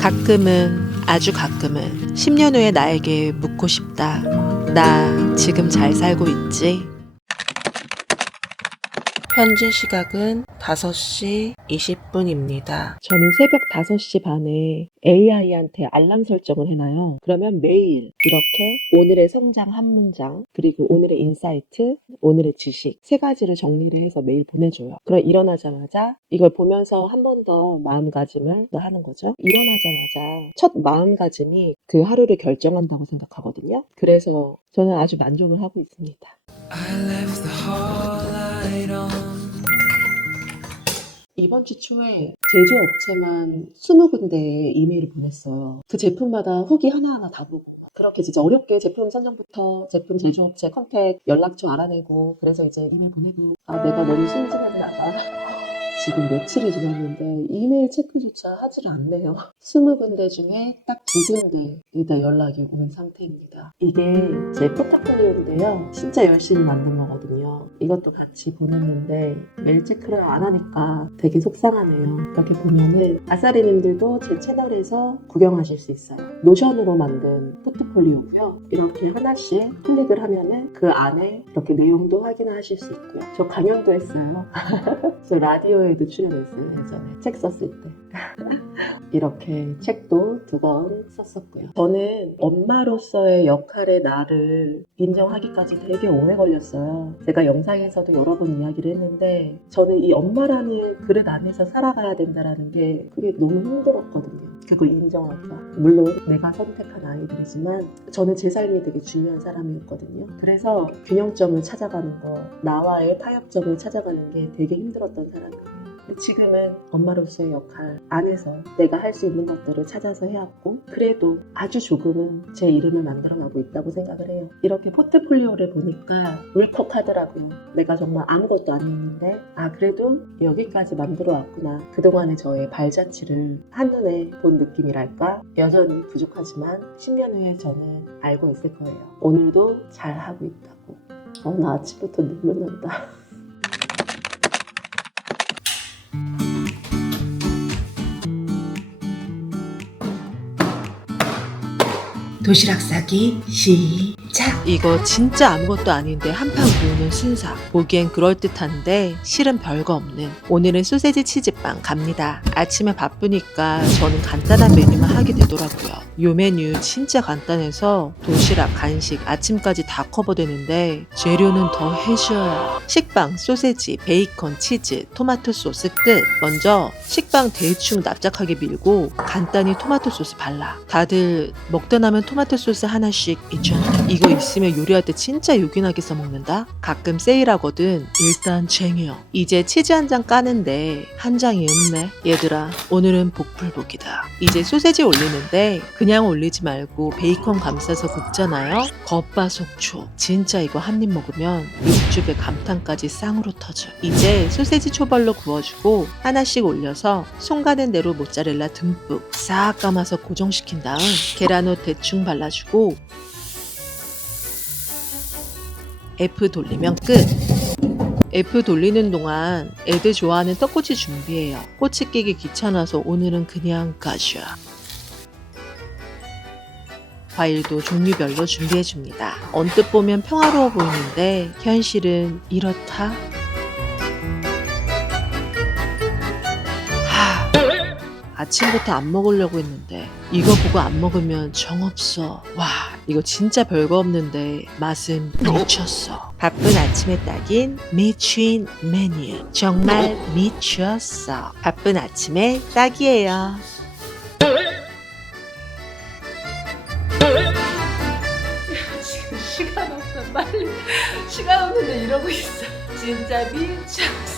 가끔은 아주 가끔은 10년 후의 나에게 묻고 싶다. 나 지금 잘 살고 있지? 현재 시각은 5시 20분입니다. 저는 새벽 5시 반에 AI한테 알람 설정을 해놔요. 그러면 매일 이렇게 오늘의 성장 한 문장, 그리고 오늘의 인사이트, 오늘의 지식 세 가지를 정리를 해서 매일 보내줘요. 그럼 일어나자마자 이걸 보면서 한 번 더 마음가짐을 더 하는 거죠. 일어나자마자 첫 마음가짐이 그 하루를 결정한다고 생각하거든요. 그래서 저는 아주 만족을 하고 있습니다. 이번 주 초에 제조업체만 20군데에 이메일을 보냈어요. 그 제품마다 후기 하나하나 다 보고 막 그렇게 진짜 어렵게 제품 선정부터 제품 제조업체 컨택 연락처 알아내고 그래서 이제 이메일 보내고 아 내가 너무 순진하구나 아, 지금 며칠이 지났는데 이메일 체크조차 하지를 않네요. 20군데 중에 딱 두 군데 일단 연락이 온 상태입니다. 이게 제 포트폴리오인데요. 진짜 열심히 만든 거거든요. 이것도 같이 보냈는데 메일 체크를 안 하니까 되게 속상하네요. 이렇게 보면은 아싸리님들도 제 채널에서 구경하실 수 있어요. 노션으로 만든 포트폴리오고요. 이렇게 하나씩 클릭을 하면은 그 안에 이렇게 내용도 확인하실 수 있고요. 저 강연도 했어요. 저 라디오에 도 출연했어요. 예전에 책 썼을 때. 이렇게 책도 두 번 썼었고요. 저는 엄마로서의 역할의 나를 인정하기까지 되게 오래 걸렸어요. 제가 영상에서도 여러 번 이야기를 했는데 저는 이 엄마라는 그릇 안에서 살아가야 된다라는 게 그게 너무 힘들었거든요. 그걸 인정하기가. 물론 내가 선택한 아이들이지만 저는 제 삶이 되게 중요한 사람이었거든요. 그래서 균형점을 찾아가는 거, 나와의 타협점을 찾아가는 게 되게 힘들었던 사람이에요. 지금은 엄마로서의 역할 안에서 내가 할 수 있는 것들을 찾아서 해왔고 그래도 아주 조금은 제 이름을 만들어가고 있다고 생각을 해요. 이렇게 포트폴리오를 보니까 울컥하더라고요. 내가 정말 아무것도 아니었는데 아 그래도 여기까지 만들어 왔구나. 그동안의 저의 발자취를 한눈에 본 느낌이랄까 여전히 부족하지만 10년 후에 저는 알고 있을 거예요. 오늘도 잘 하고 있다고. 어, 나 아침부터 눈물 난다. 도시락 싸기 시작. 이거 진짜 아무것도 아닌데 한판 구우는 순사. 보기엔 그럴듯한데 실은 별거 없는. 오늘은 소세지 치즈빵 갑니다. 아침에 바쁘니까 저는 간단한 메뉴만 하게 되더라고요. 요 메뉴 진짜 간단해서 도시락, 간식, 아침까지 다 커버되는데 재료는 더 해줘요. 식빵, 소세지, 베이컨, 치즈, 토마토 소스 끝. 먼저 식빵 대충 납작하게 밀고 간단히 토마토 소스 발라. 다들 먹다 남은 토마토 소스 하나씩 있잖아. 이거 있으면 요리할 때 진짜 요긴하게 써먹는다? 가끔 세일하거든. 일단 쟁여. 이제 치즈 한 장 까는데 한 장이 없네. 얘들아, 오늘은 복불복이다. 이제 소세지 올리는데 그냥 올리지 말고 베이컨 감싸서 굽잖아요? 겉바속촉. 진짜 이거 한 입 먹으면 육즙에 감탄까지 쌍으로 터져. 이제 소세지 초벌로 구워주고 하나씩 올려서 손 가는 대로 모짜렐라 듬뿍 싹 감아서 고정시킨 다음 계란옷 대충 발라주고 F 돌리면 끝. F 돌리는 동안 애들 좋아하는 떡꼬치 준비해요. 꼬치 끼기 귀찮아서 오늘은 그냥 가져. 과일도 종류별로 준비해줍니다. 언뜻 보면 평화로워 보이는데 현실은 이렇다. 아침부터 안 먹으려고 했는데 이거 보고 안 먹으면 정없어. 와 이거 진짜 별거 없는데 맛은 미쳤어. 바쁜 아침에 딱인 미친 메뉴. 정말 미쳤어. 바쁜 아침에 딱이에요. 시간 없어 빨리 시간 없는데 이러고 있어 진짜 미쳤어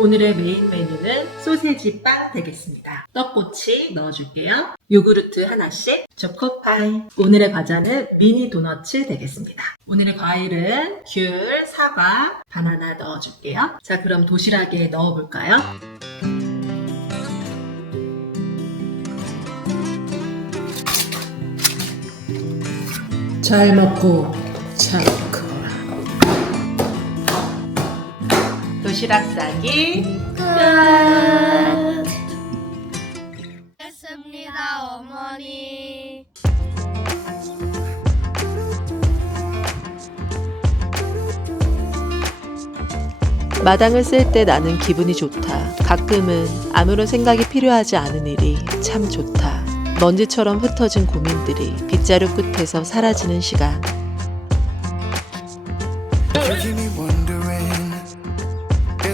오늘의 메인 메뉴는 소세지 빵 되겠습니다. 떡꼬치 넣어줄게요. 요구르트 하나씩. 초코파이. 오늘의 과자는 미니 도너츠 되겠습니다. 오늘의 과일은 귤, 사과, 바나나 넣어줄게요. 자 그럼 도시락에 넣어볼까요? 잘 먹고 참 도시락 싸기 끝. 했습니다, 어머니. 마당을 쓸 때 나는 기분이 좋다. 가끔은 아무런 생각이 필요하지 않은 일이 참 좋다. 먼지처럼 흩어진 고민들이 빗자루 끝에서 사라지는 시간.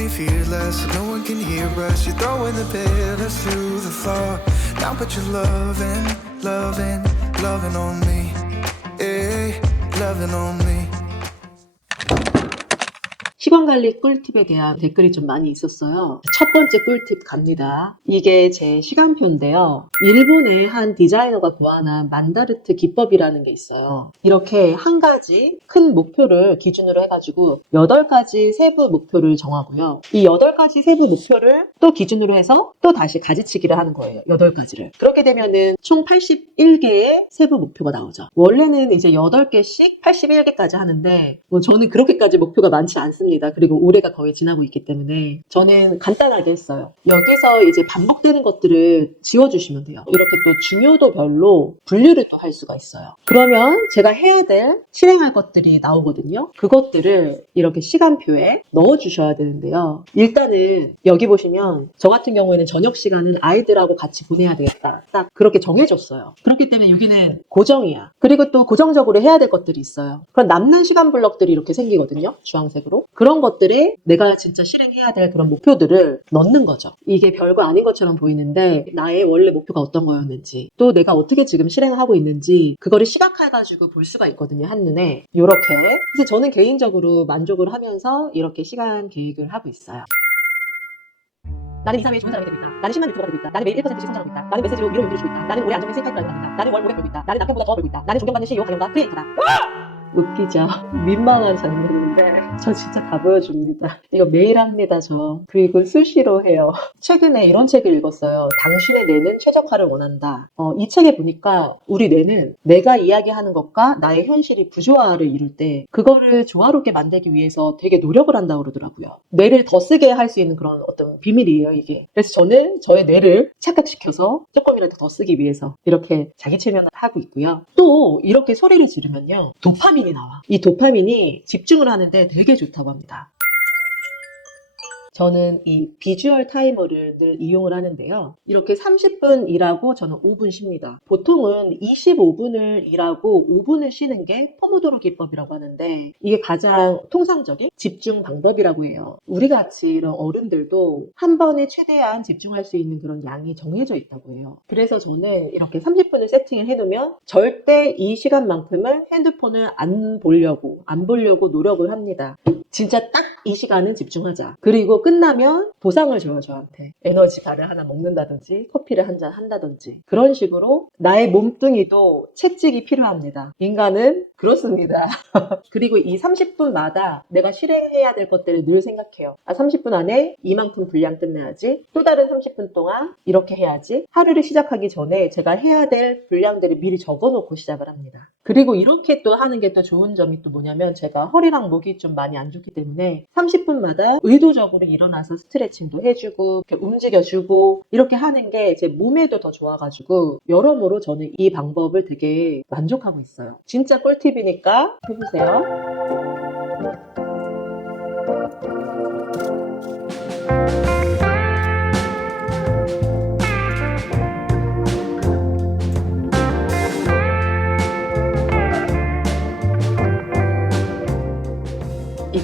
be fearless, no one can hear us. You're throwing the pillars through the floor. Now put your loving, loving, loving on me. Hey, loving on me. 시간 관리 꿀팁에 대한 댓글이 좀 많이 있었어요. 첫 번째 꿀팁 갑니다. 이게 제 시간표인데요. 일본의 한 디자이너가 고안한 만다르트 기법이라는 게 있어요. 이렇게 한 가지 큰 목표를 기준으로 해가지고 8가지 세부 목표를 정하고요. 이 8가지 세부 목표를 또 기준으로 해서 또 다시 가지치기를 하는 거예요. 8가지를. 그렇게 되면은 총 81개의 세부 목표가 나오죠. 원래는 이제 8개씩 81개까지 하는데 뭐 저는 그렇게까지 목표가 많지 않습니다. 그리고 올해가 거의 지나고 있기 때문에 저는 간단하게 했어요. 여기서 이제 반복되는 것들을 지워주시면 돼요. 이렇게 또 중요도별로 분류를 또 할 수가 있어요. 그러면 제가 해야 될 실행할 것들이 나오거든요. 그것들을 이렇게 시간표에 넣어주셔야 되는데요. 일단은 여기 보시면 저 같은 경우에는 저녁 시간은 아이들하고 같이 보내야 되겠다. 딱 그렇게 정해줬어요. 그렇기 때문에 여기는 고정이야. 그리고 또 고정적으로 해야 될 것들이 있어요. 그럼 남는 시간 블럭들이 이렇게 생기거든요. 주황색으로. 것들에 내가 진짜 실행해야 될 그런 목표들을 넣는 거죠. 이게 별거 아닌 것처럼 보이는데 나의 원래 목표가 어떤 거였는지 또 내가 어떻게 지금 실행하고 있는지 그거를 시각화해가지고 볼 수가 있거든요. 한눈에. 요렇게. 그래서 저는 개인적으로 만족을 하면서 이렇게 시간 계획을 하고 있어요. 나는 2, 3일 좋은 사람이 되고 있다. 나는 10만 유튜버가 되고 있다. 나는 매일 1%씩 성장하고 있다. 나는 메시지로 일들을 주고 있다. 나는 올해 안정된 생각을 하고 있다. 나는 월 500 벌고 있다. 나는 남편보다 더 벌고 있다. 나는 존경받는 CEO 강연가 크리에이터다. 웃기죠? 민망한 장면인데 저 진짜 다 보여줍니다. 이거 매일 합니다 저. 그리고 수시로 해요. 최근에 이런 책을 읽었어요. 당신의 뇌는 최적화를 원한다. 어, 이 책에 보니까 우리 뇌는 내가 이야기하는 것과 나의 현실이 부조화를 이룰 때 그거를 조화롭게 만들기 위해서 되게 노력을 한다고 그러더라고요. 뇌를 더 쓰게 할 수 있는 그런 어떤 비밀이에요 이게. 그래서 저는 저의 뇌를 착각시켜서 조금이라도 더 쓰기 위해서 이렇게 자기 체면을 하고 있고요. 또 이렇게 소리를 지르면요. 도파민이 나와. 이 도파민이 집중을 하는데 되게 좋다고 합니다. 저는 이 비주얼 타이머를 늘 이용을 하는데요. 이렇게 30분 일하고 저는 5분 쉽니다. 보통은 25분을 일하고 5분을 쉬는 게 포모도로 기법이라고 하는데 이게 가장 통상적인 집중 방법이라고 해요. 우리 같이 이런 어른들도 한 번에 최대한 집중할 수 있는 그런 양이 정해져 있다고 해요. 그래서 저는 이렇게 30분을 세팅을 해놓으면 절대 이 시간만큼은 핸드폰을 안 보려고 안 보려고 노력을 합니다. 진짜 딱 이 시간은 집중하자. 그리고 끝 나면 보상을 줘요, 저한테. 에너지 바를 하나 먹는다든지, 커피를 한 잔 한다든지. 그런 식으로 나의 몸뚱이도 채찍이 필요합니다. 인간은 그렇습니다. 그리고 이 30분마다 내가 실행해야 될 것들을 늘 생각해요. 아, 30분 안에 이만큼 분량 끝내야지. 또 다른 30분 동안 이렇게 해야지. 하루를 시작하기 전에 제가 해야 될 분량들을 미리 적어 놓고 시작을 합니다. 그리고 이렇게 또 하는 게 또 좋은 점이 또 뭐냐면 제가 허리랑 목이 좀 많이 안 좋기 때문에 30분마다 의도적으로 일어나서 스트레칭도 해주고 이렇게 움직여주고 이렇게 하는 게 제 몸에도 더 좋아가지고 여러모로 저는 이 방법을 되게 만족하고 있어요. 진짜 꿀팁이니까 해보세요.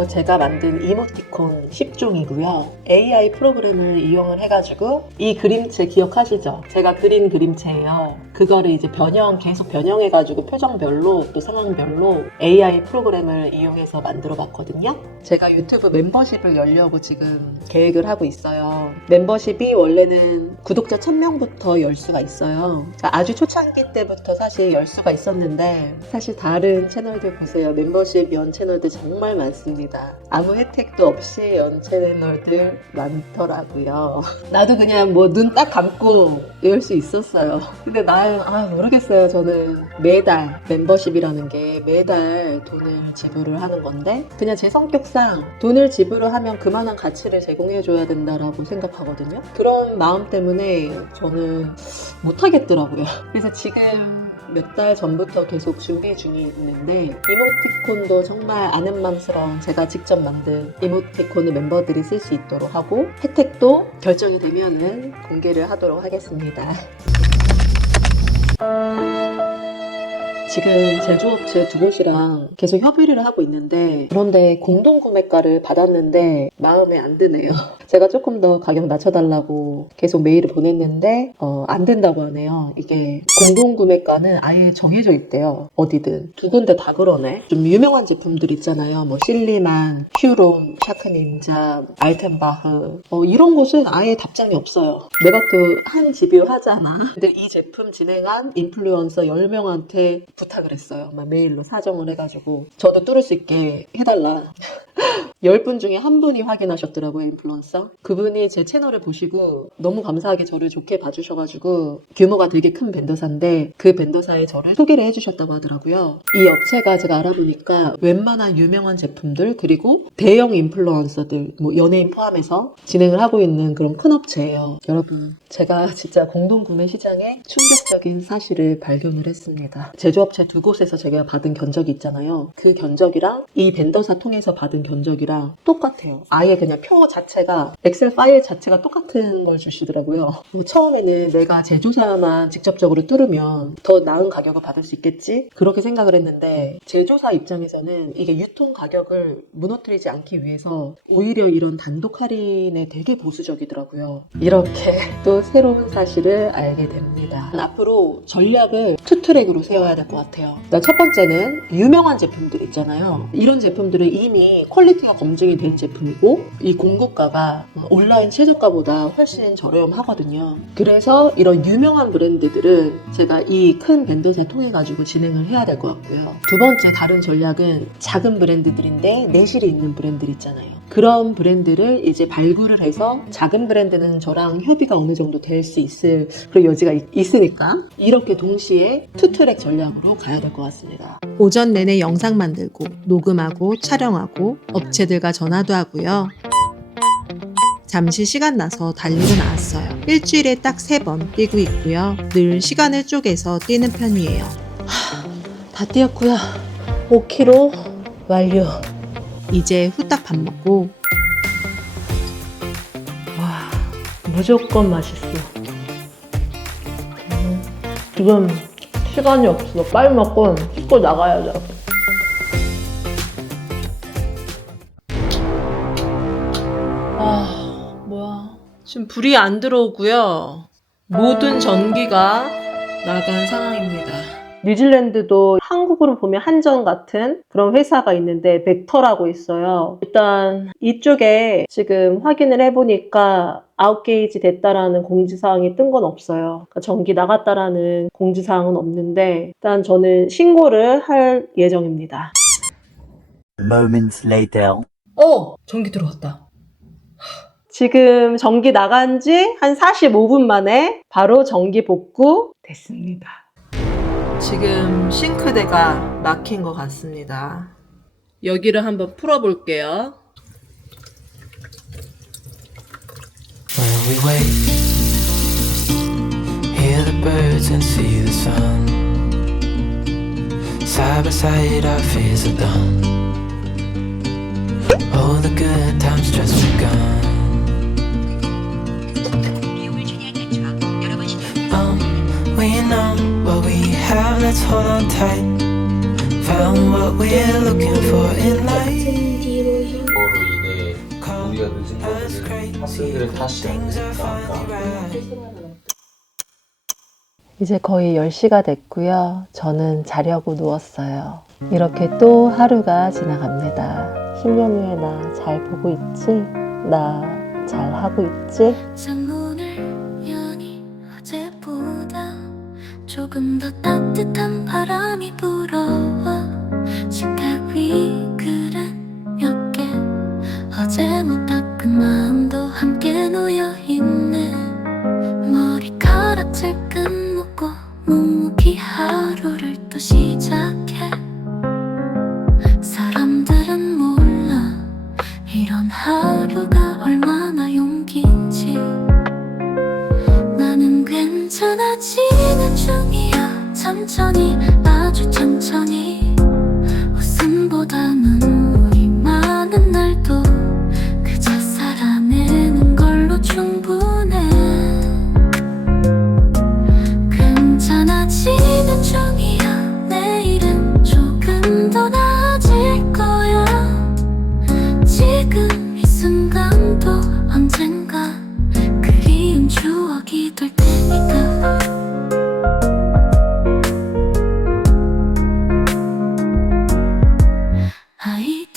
이거 제가 만든 이모티콘 10종이고요. AI 프로그램을 이용을 해가지고 이 그림체 기억하시죠? 제가 그린 그림체예요. 그거를 이제 변형, 계속 변형해 가지고 표정별로 또 상황별로 AI 프로그램을 이용해서 만들어 봤거든요. 제가 유튜브 멤버십을 열려고 지금 계획을 하고 있어요. 멤버십이 원래는 구독자 1000명부터 열 수가 있어요. 그러니까 아주 초창기 때부터 사실 열 수가 있었는데 사실 다른 채널들 보세요. 멤버십 연 채널들 정말 많습니다. 아무 혜택도 없이 연 채널들 많더라고요. 나도 그냥 뭐 눈 딱 감고 열 수 있었어요. 근데 나 는아 모르겠어요. 저는 매달 멤버십이라는 게 매달 돈을 지불을 하는 건데 그냥 제 성격상 돈을 지불을 하면 그만한 가치를 제공해 줘야 된다라고 생각하거든요. 그런 마음 때문에 저는 못 하겠더라고요. 그래서 지금 몇 달 전부터 계속 준비 중에 있는데 이모티콘도 정말 아는 맘스러운 제가 직접 만든 이모티콘을 멤버들이 쓸 수 있도록 하고 혜택도 결정이 되면은 공개를 하도록 하겠습니다. 지금 제조업체 두 곳이랑 계속 협의를 하고 있는데 그런데 공동 구매가를 받았는데 마음에 안 드네요. 제가 조금 더 가격 낮춰달라고 계속 메일을 보냈는데 어, 안 된다고 하네요. 이게 공동 구매가는 아예 정해져 있대요. 어디든 두 군데 다 그러네. 좀 유명한 제품들 있잖아요. 뭐 실리만, 휴롬, 샤크닌자, 알텐바흐 어, 이런 곳은 아예 답장이 없어요. 내가 또 한 집유 하잖아. 근데 이 제품 진행한 인플루언서 10명한테 부탁을 했어요. 막 메일로 사정을 해가지고 저도 뚫을 수 있게 해달라. 10분 중에 한 분이 확인하셨더라고요, 인플루언서. 그분이 제 채널을 보시고 너무 감사하게 저를 좋게 봐주셔가지고 규모가 되게 큰 벤더사인데 그 벤더사에 저를 소개를 해주셨다고 하더라고요. 이 업체가 제가 알아보니까 웬만한 유명한 제품들 그리고 대형 인플루언서들, 뭐 연예인 포함해서 진행을 하고 있는 그런 큰 업체예요. 여러분, 제가 진짜 공동구매 시장에 충격적인 사실을 발견을 했습니다. 제조업 체 두 곳에서 제가 받은 견적이 있잖아요. 그 견적이랑 이 벤더사 통해서 받은 견적이랑 똑같아요. 아예 그냥 표 자체가 엑셀 파일 자체가 똑같은 걸 주시더라고요. 뭐 처음에는 내가 제조사만 직접적으로 뚫으면 더 나은 가격을 받을 수 있겠지? 그렇게 생각을 했는데 제조사 입장에서는 이게 유통 가격을 무너뜨리지 않기 위해서 오히려 이런 단독 할인에 되게 보수적이더라고요. 이렇게 또 새로운 사실을 알게 됩니다. 앞으로 전략을 투 트랙으로 세워야 될 것 같아요. 일단 첫 번째는 유명한 제품들 있잖아요. 이런 제품들은 이미 퀄리티가 검증이 된 제품이고 이 공급가가 온라인 최저가보다 훨씬 저렴하거든요. 그래서 이런 유명한 브랜드들은 제가 이큰 벤더사 통해 가지고 진행을 해야 될 것 같고요. 두 번째 다른 전략은 작은 브랜드들인데 내실이 있는 브랜드들 있잖아요. 그런 브랜드를 이제 발굴을 해서 작은 브랜드는 저랑 협의가 어느 정도 될 수 있을 그런 여지가 있- 있으니까 이렇게 동시에 투트랙 전략으로 가야 될 것 같습니다. 오전 내내 영상 만들고 녹음하고 촬영하고 업체들과 전화도 하고요. 잠시 시간 나서 달리고 나왔어요. 일주일에 딱 세 번 뛰고 있고요. 늘 시간을 쪼개서 뛰는 편이에요. 다 뛰었고요. 5km 완료. 이제 후딱 밥 먹고 와, 무조건 맛있어. 음, 지금 시간이 없어. 빨리 먹고 씻고 나가야죠. 아 뭐야 지금 불이 안 들어오고요. 모든 전기가 나간 상황입니다. 뉴질랜드도 한국으로 보면 한전 같은 그런 회사가 있는데 벡터라고 있어요. 일단 이쪽에 지금 확인을 해보니까 아웃게이지 됐다라는 공지사항이 뜬 건 없어요. 그러니까 전기 나갔다라는 공지사항은 없는데 일단 저는 신고를 할 예정입니다. Moments later. 어 전기 들어왔다. 지금 전기 나간 지 한 45분 만에 바로 전기 복구 됐습니다. 지금 싱크대가 막힌 것 같습니다. 여기를 한번 풀어볼게요. Begun. let's hold on tight. Found what we're looking for in life. 이제 거의 10시가 됐고요. 저는 자려고 누웠어요. 이렇게 또 하루가 지나갑니다. 10년 후에 나잘 보고 있지? 나 잘 하고 있지? 조금 더 따뜻한 바람이 불어와 식탁 위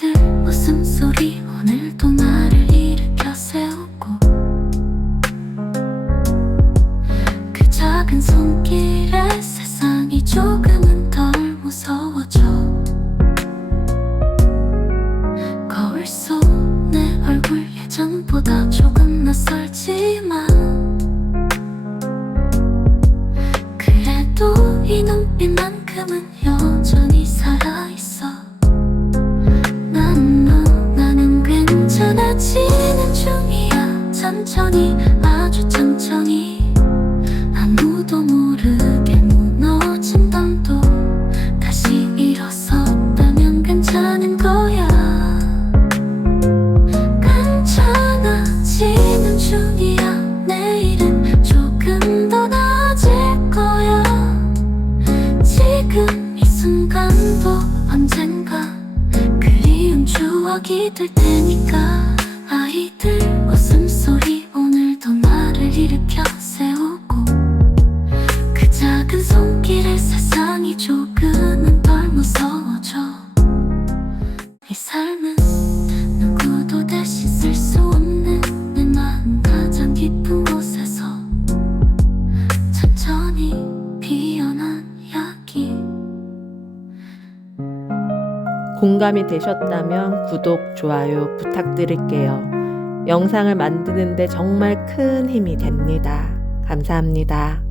Tell me something. 천천히 아주 천천히. 공감이 되셨다면 구독, 좋아요 부탁드릴게요. 영상을 만드는데 정말 큰 힘이 됩니다. 감사합니다.